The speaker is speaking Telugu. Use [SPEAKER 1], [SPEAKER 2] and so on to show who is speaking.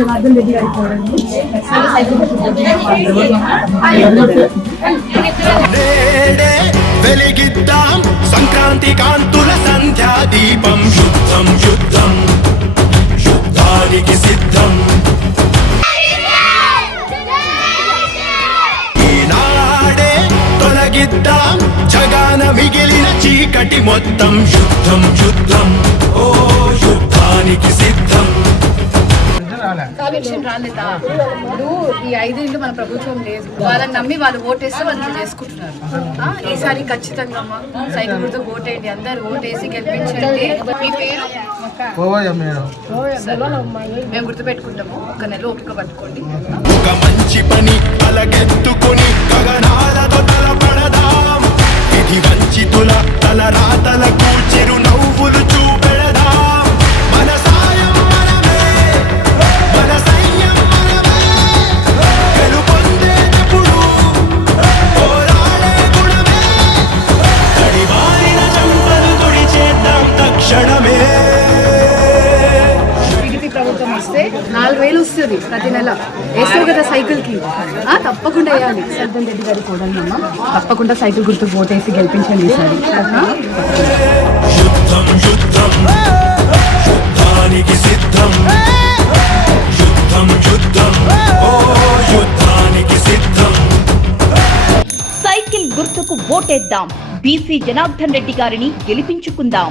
[SPEAKER 1] జనార్దన్ రెడ్డి గారి
[SPEAKER 2] వెలిగిద్దాం సంక్రాంతి కాంతుల సంధ్యా దీపం. శుద్ధం యుద్ధం యుద్ధానికి సిద్ధం. ఈనాడే తొలగిద్దాం జగాన మిగిలిన చీకటి మొత్తం. శుద్ధం శుద్ధం. ఓ
[SPEAKER 3] కావ్యక్షన్ రాలేదా? ఇప్పుడు ఈ ఐదు ఇల్లు మన ప్రభుత్వం లేదు. వాళ్ళని నమ్మి వాళ్ళు ఓటేస్తే వాళ్ళు చేసుకుంటున్నారు. ఈసారి ఖచ్చితంగా అమ్మ. సైకిల్ గుర్తు ఓటేయండి. అందరు ఓటేసి గెలిపించండి. మీ పేరు? మేము గుర్తు పెట్టుకుంటాము ఒక నెల ఓపిక పట్టుకోండి. ప్రభుత్వం నాలుగు వేలు వస్తుంది ప్రతి నెల. వేస్తారు కదా సైకిల్కి తప్పకుండా వేయాలి. సర్దన్ రెడ్డి గారి కోడలు తప్పకుండా సైకిల్ గుర్తు ఓటేసి గెలిపించండి ఈసారి
[SPEAKER 2] సిద్ధం యుద్ధం యుద్ధం ఓ యుద్ధానికి సిద్ధం
[SPEAKER 4] సైకిల్ గుర్తుకు ఓటేద్దాం. బీసీ జనార్దన్ రెడ్డి గారిని గెలిపించుకుందాం.